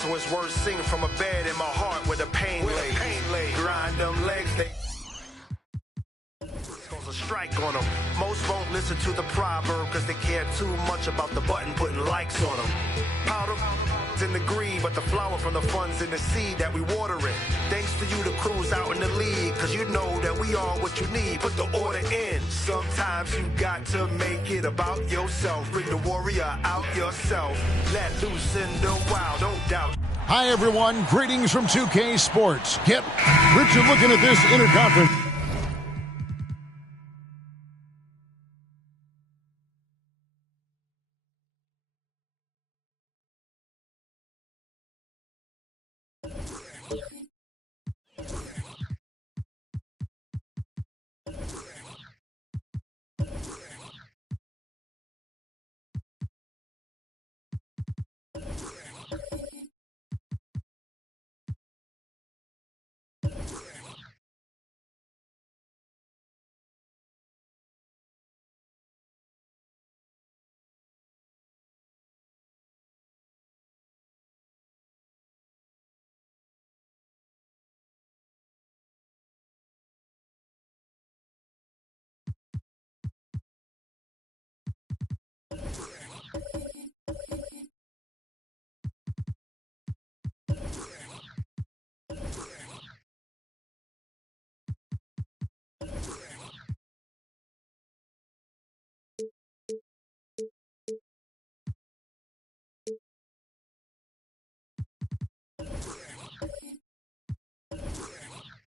So it's worth singing from a bed in my heart where the pain lay. Grind them legs, they a strike on them. Most won't listen to the proverb because they care too much about the button putting likes on them. Powder in the greed, but the flower from the funds in the seed that we water it. Thanks to you, the crew's out in the league, because you know that we are what you need. Put the order in. Sometimes you got to make it about yourself. Bring the warrior out yourself. Let loose in the wild, don't doubt. Hi, everyone. Greetings from 2K Sports. Kip, Richard looking at this interconference.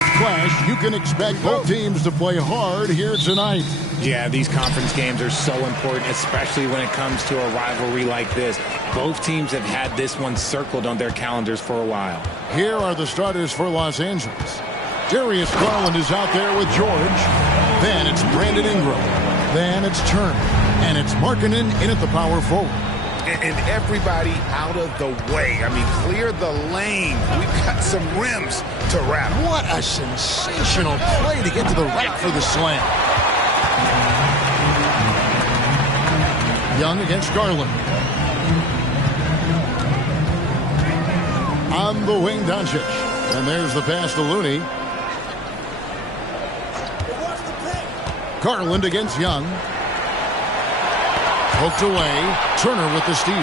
Clash, you can expect both teams to play hard here tonight. Yeah, these conference games are so important, especially when it comes to a rivalry like this. Both teams have had this one circled on their calendars for a while. Here are the starters for Los Angeles. Darius Garland is out there with George. Then it's Brandon Ingram. Then it's Turner. And it's Markkanen in at the power forward. And everybody out of the way. I mean, clear the lane. We've got some rims to wrap. What a sensational play to get to the rack for the slam. Young against Garland. On the wing, Doncic. And there's the pass to Looney. Garland against Young. Poked away. Turner with the steal.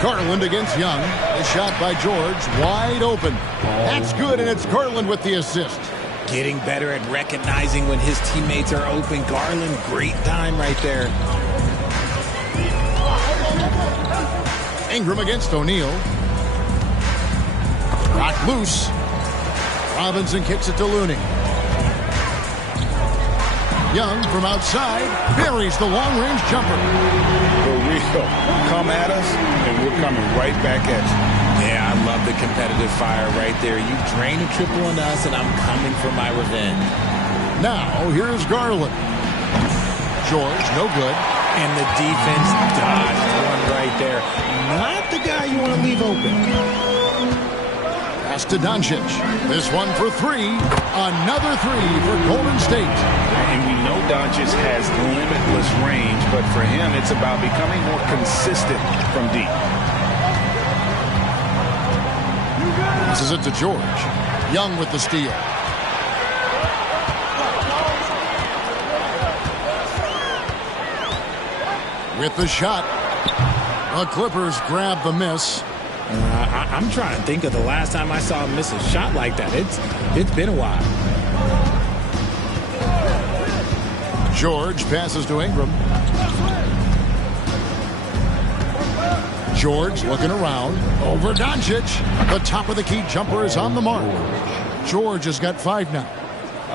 Garland against Young. The shot by George. Wide open. That's good, and it's Garland with the assist. Getting better at recognizing when his teammates are open. Garland, great time right there. Ingram against O'Neal. Rock loose. Robinson kicks it to Looney. Young from outside buries the long-range jumper. For real. Come at us, and we're coming right back at you. Yeah, I love the competitive fire right there. You drain a triple on us, and I'm coming for my revenge. Now, here's Garland. George, no good. And the defense dodged one right there. Not the guy you want to leave open. Pass to Doncic. This one for three. Another three for Golden State. And we know Doncic has limitless range, but for him, it's about becoming more consistent from deep. This is it to George. Young with the steal. With the shot. The Clippers grab the miss. I'm trying to think of the last time I saw him miss a shot like that. It's been a while. George passes to Ingram. George looking around. Over Doncic. The top of the key jumper is on the mark. George has got 5 now.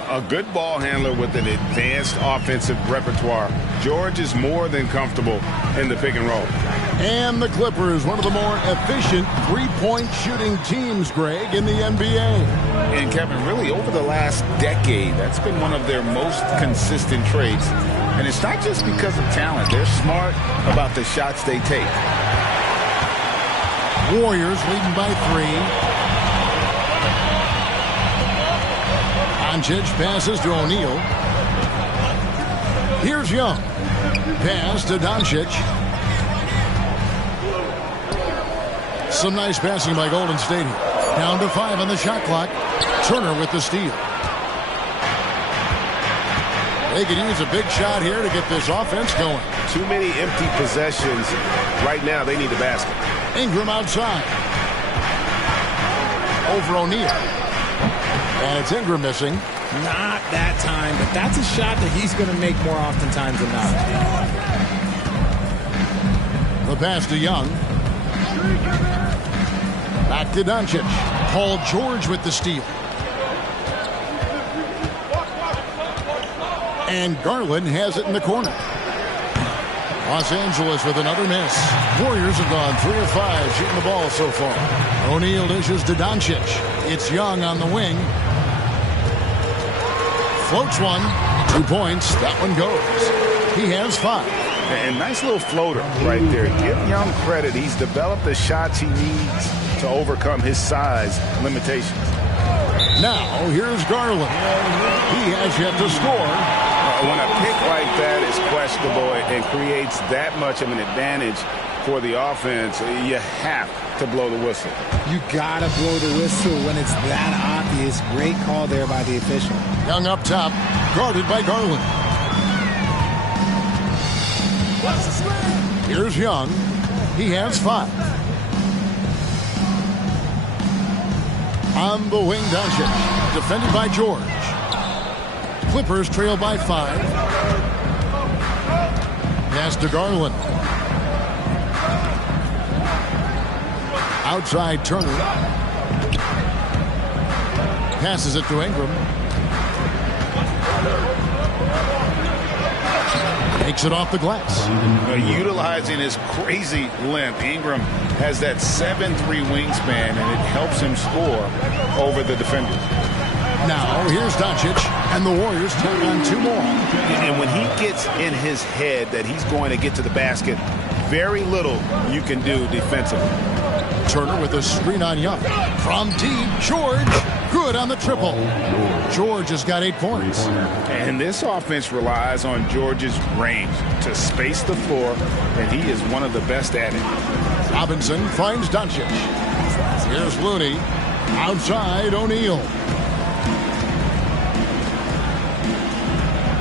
A good ball handler with an advanced offensive repertoire. George is more than comfortable in the pick and roll. And the Clippers, one of the more efficient three-point shooting teams, Greg, in the NBA. And Kevin, really over the last decade, that's been one of their most consistent traits. And it's not just because of talent. They're smart about the shots they take. Warriors leading by 3. Doncic passes to O'Neal. Here's Young. Pass to Doncic. Some nice passing by Golden State here. Down to 5 on the shot clock. Turner with the steal. They could use a big shot here to get this offense going. Too many empty possessions. Right now, they need the basket. Ingram outside. Over O'Neal. And it's Ingram missing. Not that time, but that's a shot that he's going to make more oftentimes than not. The pass to Young. Back to Doncic. Paul George with the steal. And Garland has it in the corner. Los Angeles with another miss. Warriors have gone 3 of 5 shooting the ball so far. O'Neal dishes to Doncic. It's Young on the wing. Floats one. 2 points. That one goes. He has 5. And nice little floater right there. Give Young credit. He's developed the shots he needs to overcome his size limitations. Now, here's Garland. He has yet to score. When a pick like that is questionable and creates that much of an advantage for the offense, you have to blow the whistle. You got to blow the whistle when it's that obvious. Great call there by the official. Young up top, guarded by Garland. Here's Young. He has 5. On the wing, Doncic. Defended by George. Clippers trail by 5. Pass to Garland. Outside Turner. Passes it to Ingram. Takes it off the glass. Utilizing his crazy length, Ingram has that 7'3" wingspan, and it helps him score over the defenders. Now, here's Doncic, and the Warriors take on 2 more. And when he gets in his head that he's going to get to the basket, very little you can do defensively. Turner with a screen on Young. From deep, George. Good on the triple. George has got 8 points. And this offense relies on George's range to space the floor, and he is one of the best at it. Robinson finds Doncic. Here's Looney. Outside, O'Neal.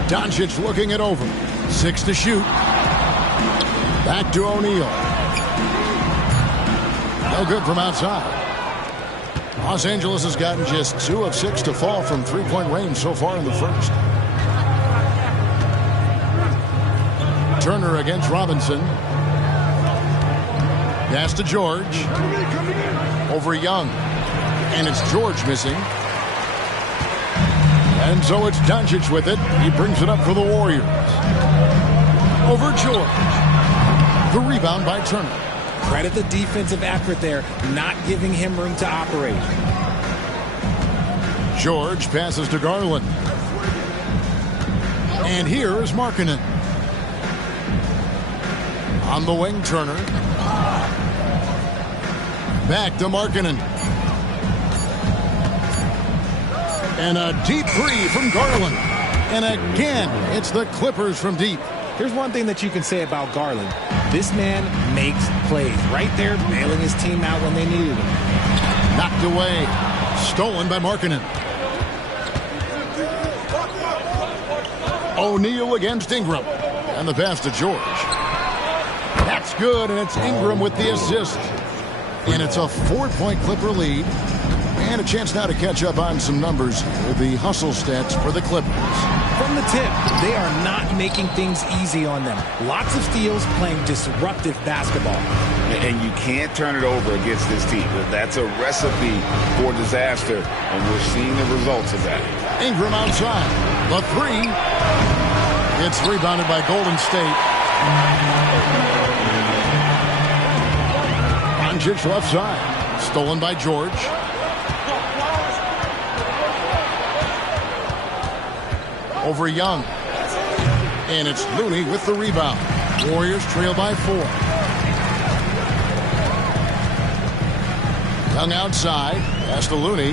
Doncic looking it over. 6 to shoot. Back to O'Neal. No good from outside. Los Angeles has gotten just 2 of 6 to fall from 3-point range so far in the first. Turner against Robinson. Pass to George. Over Young. And it's George missing. And so it's Doncic with it. He brings it up for the Warriors. Over George. The rebound by Turner. Credit the defensive effort there, not giving him room to operate. George passes to Garland. And here is Markkanen. On the wing, Turner. Back to Markkanen. And a deep 3 from Garland. And again, it's the Clippers from deep. Here's one thing that you can say about Garland. This man makes plays. Right there, bailing his team out when they needed him. Knocked away. Stolen by Markkanen. O'Neal against Ingram. And the pass to George. That's good, and it's Ingram with the assist. And it's a 4-point Clipper lead. And a chance now to catch up on some numbers with the hustle stats for the Clippers. From the tip, they are not making things easy on them. Lots of steals, playing disruptive basketball. And you can't turn it over against this team. That's a recipe for disaster, and we're seeing the results of that. Ingram outside. The 3. It's rebounded by Golden State. Doncic left side. Stolen by George. Over Young. And it's Looney with the rebound. Warriors trail by 4. Young outside. Pass to Looney.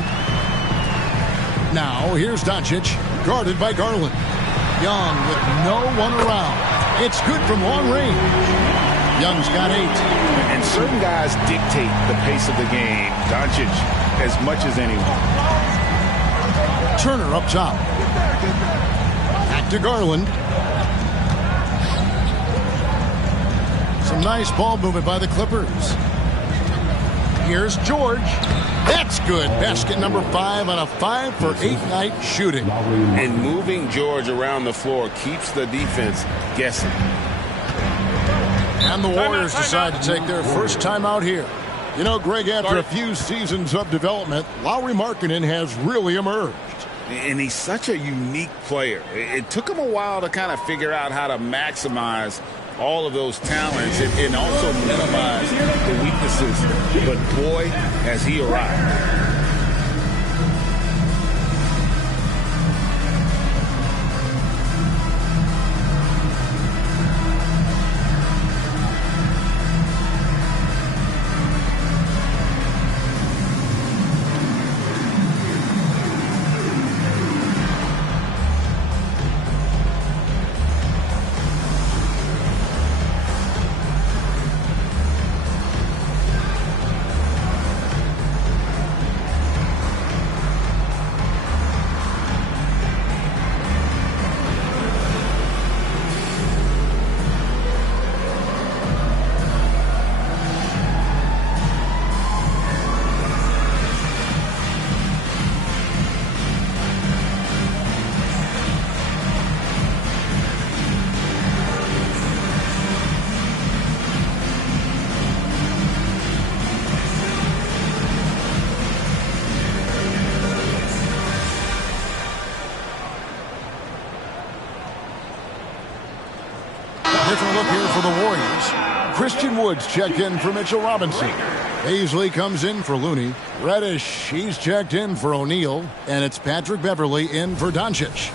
Now here's Doncic. Guarded by Garland. Young with no one around. It's good from long range. Young's got 8. And certain guys dictate the pace of the game. Doncic as much as anyone. Turner up top. Back to Garland. Some nice ball movement by the Clippers. Here's George. That's good. Basket number 5 on a 5-for-8 night shooting. And moving George around the floor keeps the defense guessing. And the Warriors decide to take their first time out here. You know, Greg, after a few seasons of development, Lauri Markkanen has really emerged. And he's such a unique player. It took him a while to kind of figure out how to maximize all of those talents and also minimize the weaknesses. But boy, has he arrived. Different look here for the Warriors. Christian Woods checked in for Mitchell Robinson. Paisley comes in for Looney. Reddish, he's checked in for O'Neal. And it's Patrick Beverley in for Doncic.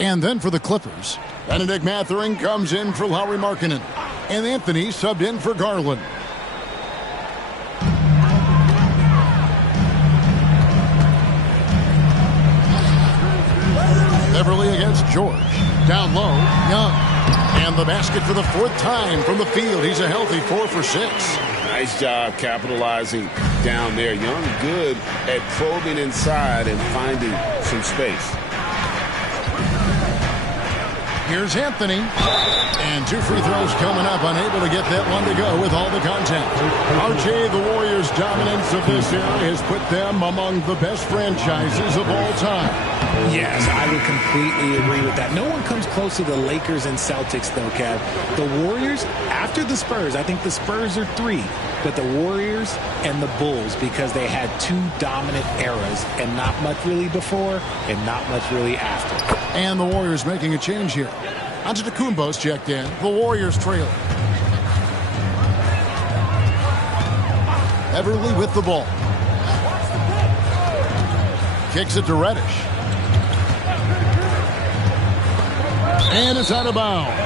And then for the Clippers, Benedict Mathurin comes in for Lauri Markkanen. And Anthony subbed in for Garland. Beverley against George. Down low, Young. And the basket for the 4th time from the field. He's a healthy 4 for 6. Nice job capitalizing down there. Young good at probing inside and finding some space. Here's Anthony. And 2 free throws coming up. Unable to get that one to go with all the contact. RJ, the Warriors' dominance of this era has put them among the best franchises of all time. Yes, I would completely agree with that. No one comes close to the Lakers and Celtics, though, Kev. The Warriors, after the Spurs, I think the Spurs are 3, but the Warriors and the Bulls, because they had 2 dominant eras, and not much really before and not much really after. And the Warriors making a change here. Antetokounmpo's checked in. The Warriors trail. Beverley with the ball. Kicks it to Reddish. And it's out of bounds.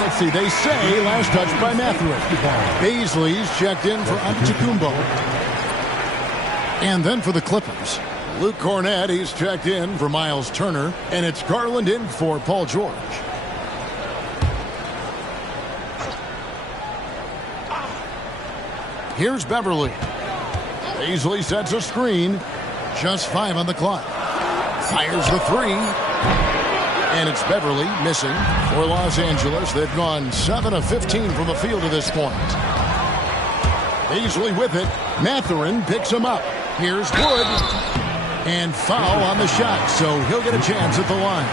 Let's see, they say last touch by Mathurin. Paisley's checked in for Antetokounmpo. And then for the Clippers, Luke Cornett, he's checked in for Miles Turner. And it's Garland in for Paul George. Here's Beverley. Paisley sets a screen. Just 5 on the clock. Fires the 3. And it's Beverley missing for Los Angeles. They've gone 7 of 15 from the field to this point. Paisley with it. Mathurin picks him up. Here's Wood. And foul on the shot, so he'll get a chance at the line.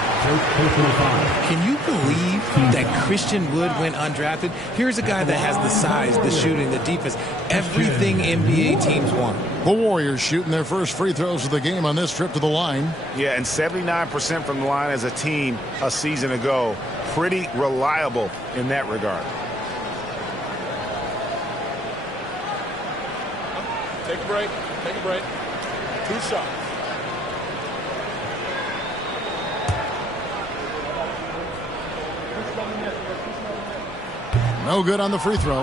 Can you believe that Christian Wood went undrafted? Here's a guy that has the size, the shooting, the defense, everything NBA teams want. The Warriors shooting their first free throws of the game on this trip to the line. Yeah, and 79% from the line as a team a season ago. Pretty reliable in that regard. Take a break. Take a break. 2 shots. No good on the free throw.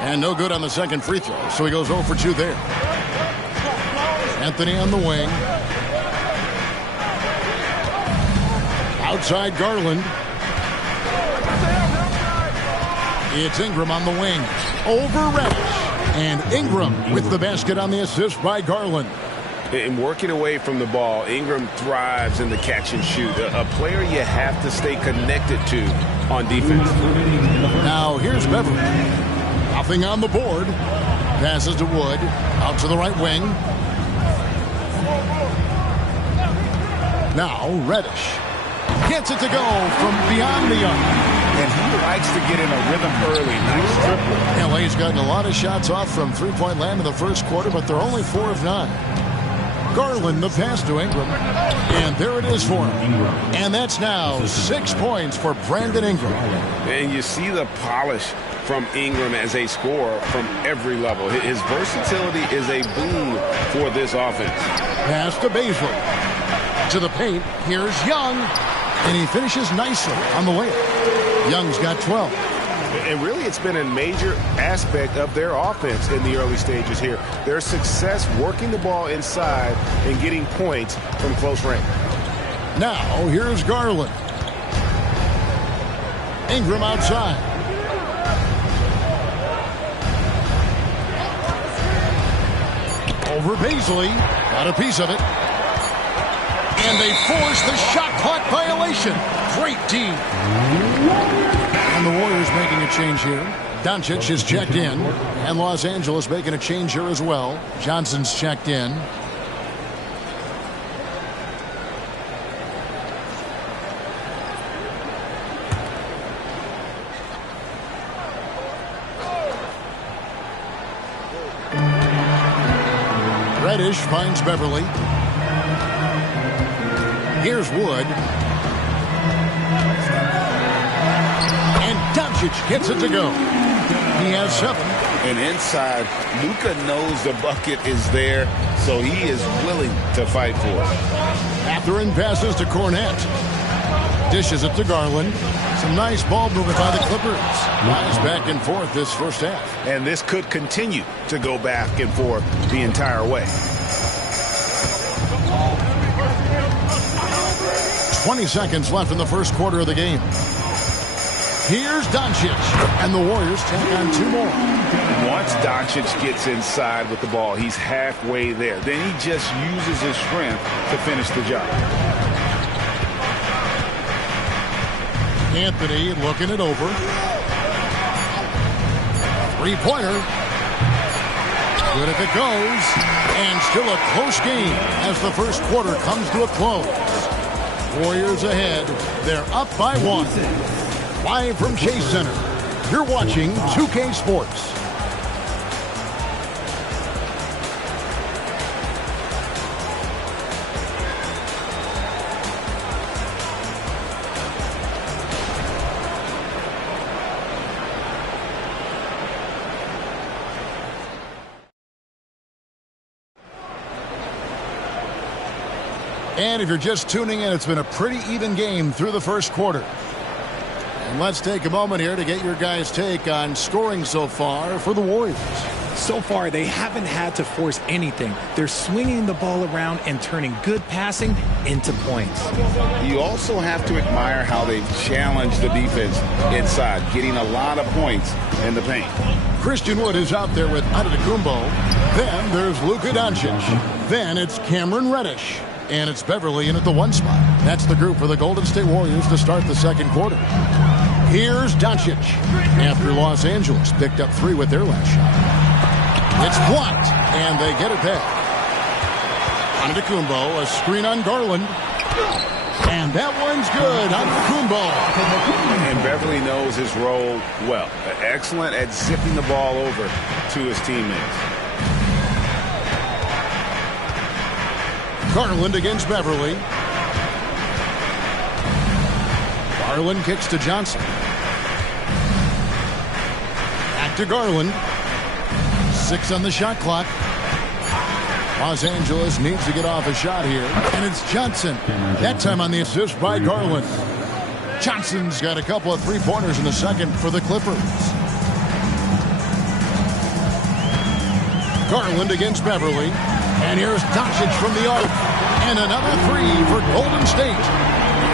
And no good on the second free throw, so he goes 0 for 2 there. Anthony on the wing. Outside Garland. It's Ingram on the wing. Over Reddish. And Ingram with the basket on the assist by Garland. And working away from the ball, Ingram thrives in the catch and shoot. A player you have to stay connected to on defense. Now here's Beverly. Nothing on the board. Passes to Wood. Out to the right wing. Now Reddish. Gets it to go from beyond the arc. And he likes to get in a rhythm early. Nice triple. LA's gotten a lot of shots off from three-point land in the first quarter, but they're only 4 of 9. Garland, the pass to Ingram. And there it is for him. And that's now 6 points for Brandon Ingram. And you see the polish from Ingram as a scorer from every level. His versatility is a boon for this offense. Pass to Baisley. To the paint. Here's Young. And he finishes nicely on the layup. Young's got 12. And really, it's been a major aspect of their offense in the early stages here. Their success working the ball inside and getting points from close range. Now, here's Garland. Ingram outside. Over Baisley. Got a piece of it. And they force the shot clock violation. Great D. And the Warriors making a change here. Doncic is checked in. And Los Angeles making a change here as well. Johnson's checked in. Reddish finds Beverly. Here's Wood. And Doncic gets it to go. He has 7. And inside, Luka knows the bucket is there, so he is willing to fight for it. Mathurin passes to Cornette. Dishes it to Garland. Some nice ball movement by the Clippers. Nice back and forth this first half. And this could continue to go back and forth the entire way. 20 seconds left in the first quarter of the game. Here's Doncic, and the Warriors tack on 2 more. Once Doncic gets inside with the ball, he's halfway there. Then he just uses his strength to finish the job. Anthony looking it over. 3-pointer. Good if it goes. And still a close game as the first quarter comes to a close. Warriors ahead. They're up by 1. Live from Chase Center, you're watching 2K Sports. And if you're just tuning in, it's been a pretty even game through the first quarter. And let's take a moment here to get your guys' take on scoring so far for the Warriors. So far, they haven't had to force anything. They're swinging the ball around and turning good passing into points. You also have to admire how they've challenged the defense inside, getting a lot of points in the paint. Christian Wood is out there with Antetokounmpo. Then there's Luka Doncic. Then it's Cameron Reddish. And it's Beverly in at the 1 spot. That's the group for the Golden State Warriors to start the second quarter. Here's Doncic. After Los Angeles picked up 3 with their last shot. It's blocked, and they get it back. Antetokounmpo, a screen on Garland. And that one's good. Antetokounmpo. And Beverly knows his role well. Excellent at zipping the ball over to his teammates. Garland against Beverly. Garland kicks to Johnson. Back to Garland. 6 on the shot clock. Los Angeles needs to get off a shot here. And it's Johnson. That time on the assist by Garland. Johnson's got a couple of 3-pointers in the second for the Clippers. Garland against Beverly. And here's Doncic from the arc. And another 3 for Golden State.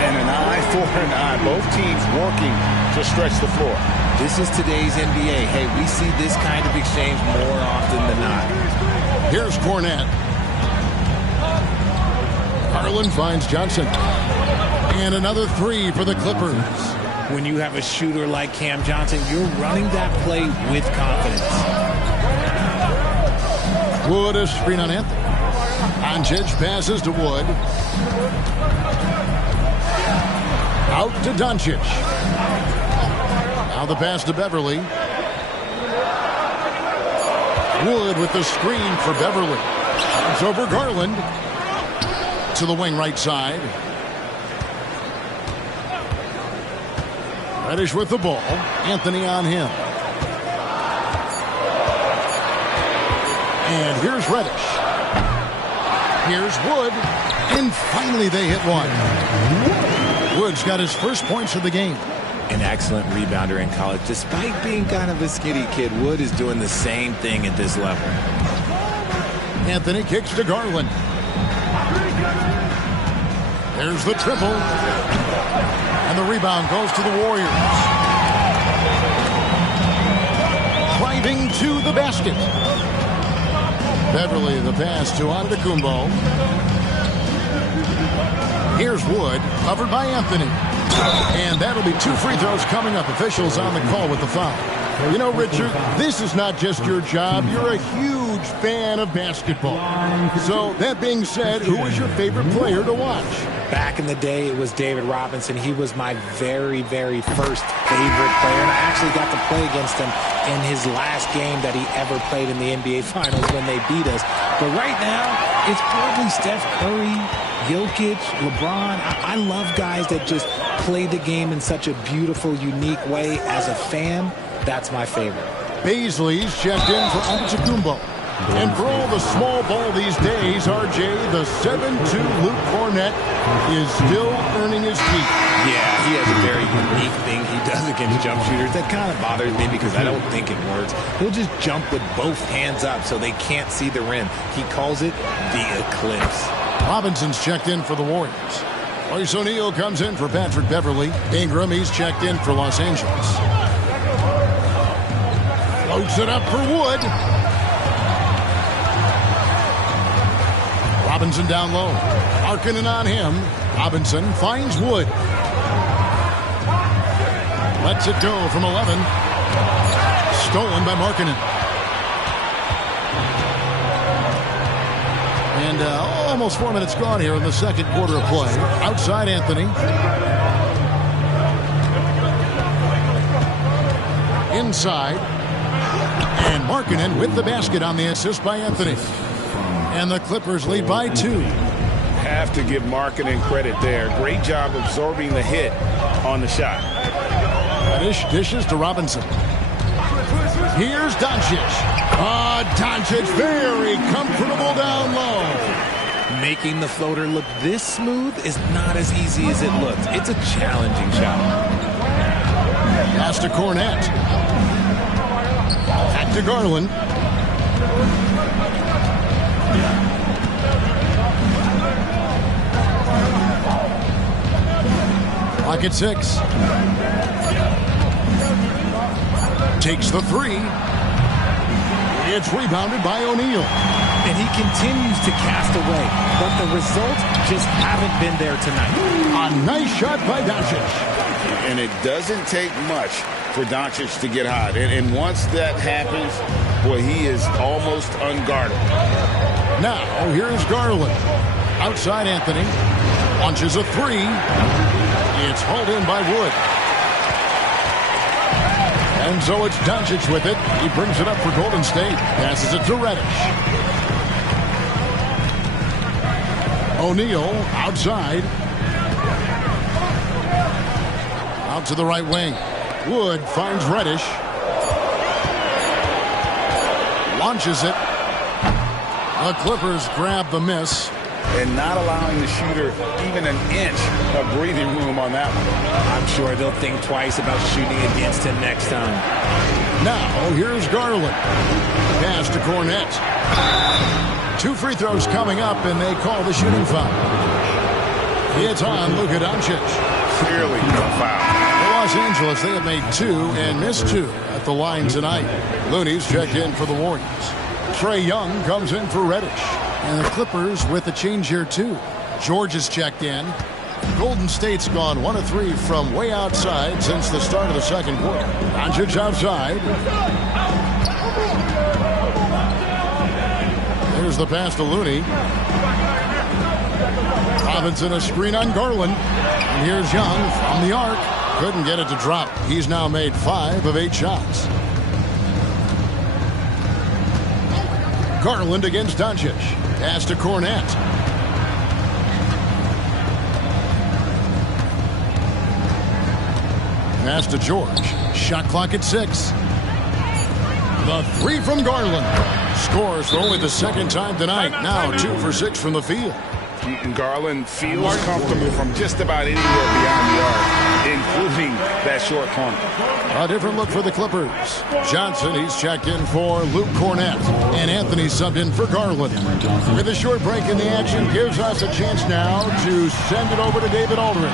And an eye for an eye. Both teams working to stretch the floor. This is today's NBA. Hey, we see this kind of exchange more often than not. Here's Cornette. Garland finds Johnson. And another three for the Clippers. When you have a shooter like Cam Johnson, you're running that play with confidence. Wood a screen on Anthony. Doncic passes to Wood. Out to Doncic. Now the pass to Beverly. Wood with the screen for Beverly. It's over Garland. To the wing right side. Reddish with the ball. Anthony on him. And here's Reddish. Here's Wood. And finally they hit one. Wood's got his first points of the game. An excellent rebounder in college. Despite being kind of a skinny kid, Wood is doing the same thing at this level. Anthony kicks to Garland. There's the triple. And the rebound goes to the Warriors. Driving to the basket. Beverly the pass to Antetokounmpo. Here's Wood, covered by Anthony. And that'll be two free throws coming up. Officials on the call with the foul. You know, Richard, this is not just your job. You're a huge fan of basketball. So, that being said, who was your favorite player to watch? Back in the day, it was David Robinson. He was my very, very first favorite player. And I actually got to play against him in his last game that he ever played in the NBA Finals when they beat us. But right now, it's probably Steph Curry, Jokic, LeBron. I love guys that just play the game in such a beautiful, unique way. As a fan, that's my favorite. Baisley's checked in for Antetokounmpo. And for all the small ball these days, RJ, the 7'2" Luke Cornette is still earning his keep. Yeah, he has a very unique thing he does against jump shooters. That kind of bothers me because I don't think it works. He'll just jump with both hands up so they can't see the rim. He calls it the eclipse. Robinson's checked in for the Warriors. Royce O'Neal comes in for Patrick Beverly. Ingram, he's checked in for Los Angeles. Floats it up for Wood. Robinson down low. Markkanen on him. Robinson finds Wood. Lets it go from 11. Stolen by Markkanen. And almost 4 minutes gone here in the second quarter of play. Outside Anthony. Inside. And Markkanen with the basket on the assist by Anthony. And the Clippers lead by 2. Have to give Markkanen credit there. Great job absorbing the hit on the shot. Reddish dishes to Robinson. Here's Doncic. Doncic very comfortable down low. Making the floater look this smooth is not as easy as it looks. It's a challenging shot. Pass to Cornette. Back to Garland. Clock at 6. Takes the three. It's rebounded by O'Neal. And he continues to cast away, but the results just haven't been there tonight. A nice shot by Doncic. And it doesn't take much for Doncic to get hot. And once that happens, boy, he is almost unguardable. Now, here's Garland. Outside Anthony. Launches a three. It's hauled in by Wood. And so it's Doncic with it. He brings it up for Golden State. Passes it to Reddish. O'Neal outside. Out to the right wing. Wood finds Reddish. Launches it. The Clippers grab the miss. And not allowing the shooter even an inch of breathing room on that one. I'm sure they'll think twice about shooting against him next time. Now, here's Garland. Pass to Cornette. 2 free throws coming up, and they call the shooting foul. It's on Luka Doncic. Clearly no foul. For Los Angeles, they have made 2 and missed 2 at the line tonight. Looney's checked in for the Warriors. Trae Young comes in for Reddish. And the Clippers with a change here, too. George is checked in. Golden State's gone 1 of 3 from way outside since the start of the second quarter. Doncic outside. There's the pass to Looney. Robinson a screen on Garland. And here's Young from the arc. Couldn't get it to drop. He's now made 5 of 8 shots. Garland against Doncic. Pass to Cornette. Pass to George. Shot clock at 6. The 3 from Garland. Scores for only the second time tonight. Now 2 for 6 from the field. Garland feels comfortable from just about anywhere beyond the arc, including that short corner. A different look for the Clippers. Johnson, he's checked in for Luke Cornette. And Anthony subbed in for Garland. With a short break in the action, gives us a chance now to send it over to David Aldridge.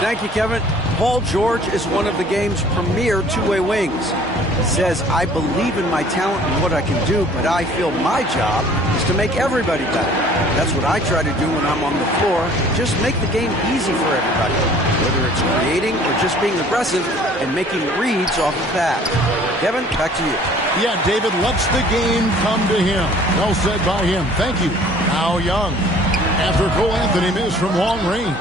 Thank you, Kevin. Paul George is one of the game's premier two-way wings. He says, I believe in my talent and what I can do, but I feel my job is to make everybody better. That's what I try to do when I'm on the floor. Just make the game easy for everybody, whether it's creating or just being aggressive and making reads off the pass. Kevin, back to you. Yeah, David lets the game come to him. Well said by him. Thank you. Now Young. After Cole Anthony missed from long range.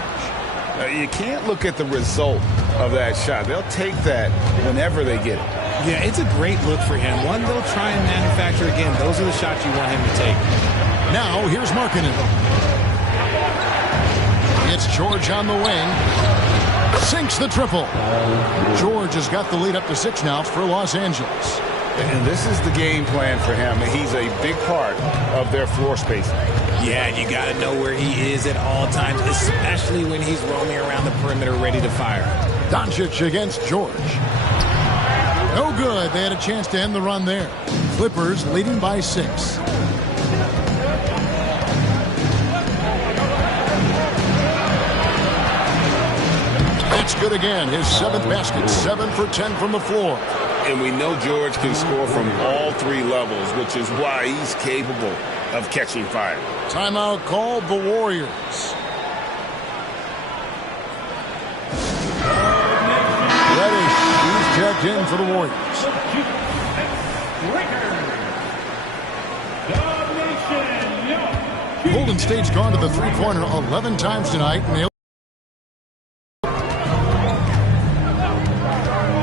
You can't look at the result of that shot. They'll take that whenever they get it. Yeah, it's a great look for him. One they'll try and manufacture again. Those are the shots you want him to take. Now here's Markkanen. It's George on the wing. Sinks the triple. George has got the lead up to 6 now for Los Angeles. And this is the game plan for him. He's a big part of their floor spacing. Yeah, you got to know where he is at all times, especially when he's roaming around the perimeter ready to fire. Doncic against George. No good. They had a chance to end the run there. Clippers leading by 6. That's good again. His 7th basket. 7 for 10 from the floor. And we know George can score from all 3 levels, which is why he's capable of catching fire. Timeout called the Warriors. Reddish, he's checked in for the Warriors. Golden State's gone to the three-pointer 11 times tonight.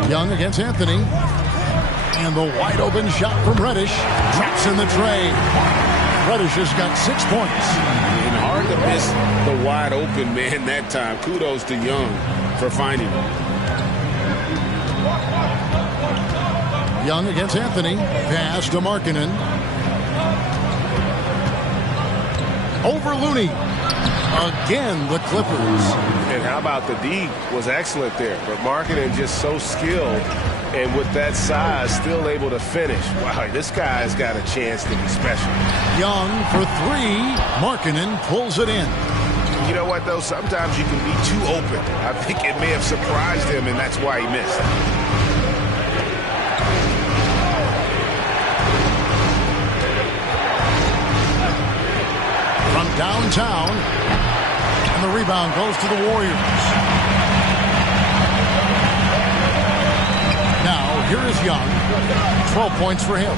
Young against Anthony. And the wide-open shot from Reddish. Drops in the tray. Reddish has got 6 points. And hard to miss the wide-open man that time. Kudos to Young for finding him. Young against Anthony. Pass to Markkanen. Over Looney. Again, the Clippers. And how about the D was excellent there. But Markkanen just so skilled. And with that size, still able to finish. Wow, this guy's got a chance to be special. Young for 3. Markkanen pulls it in. You know what, though? Sometimes you can be too open. I think it may have surprised him, and that's why he missed. From downtown. And the rebound goes to the Warriors. Here is Young. 12 points for him.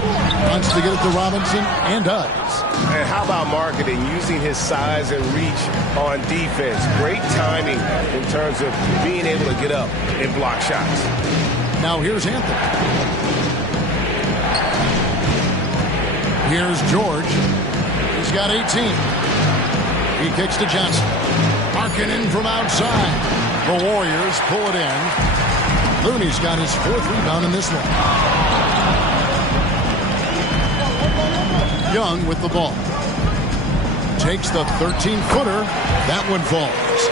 Wants to get it to Robinson and does. And how about Markkanen using his size and reach on defense? Great timing in terms of being able to get up and block shots. Now here's Anthony. Here's George. He's got 18. He kicks to Johnson. Markkanen from outside. The Warriors pull it in. Looney's got his 4th rebound in this one. Young with the ball. Takes the 13-footer. That one falls.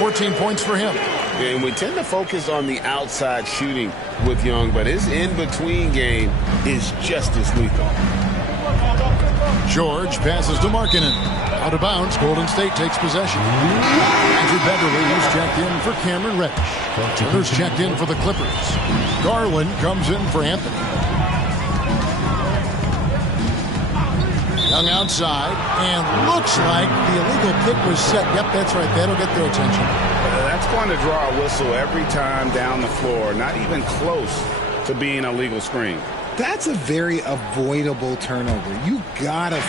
14 points for him. And we tend to focus on the outside shooting with Young, but his in-between game is just as lethal. George passes to Markkanen. Out of bounds, Golden State takes possession. Andrew Beverly is checked in for Cameron Reddish. Turner's checked in for the Clippers. Garland comes in for Anthony. Young outside, and looks like the illegal pick was set. Yep, that's right. That'll get their attention. That's going to draw a whistle every time down the floor. Not even close to being a legal screen. That's a very avoidable turnover. You gotta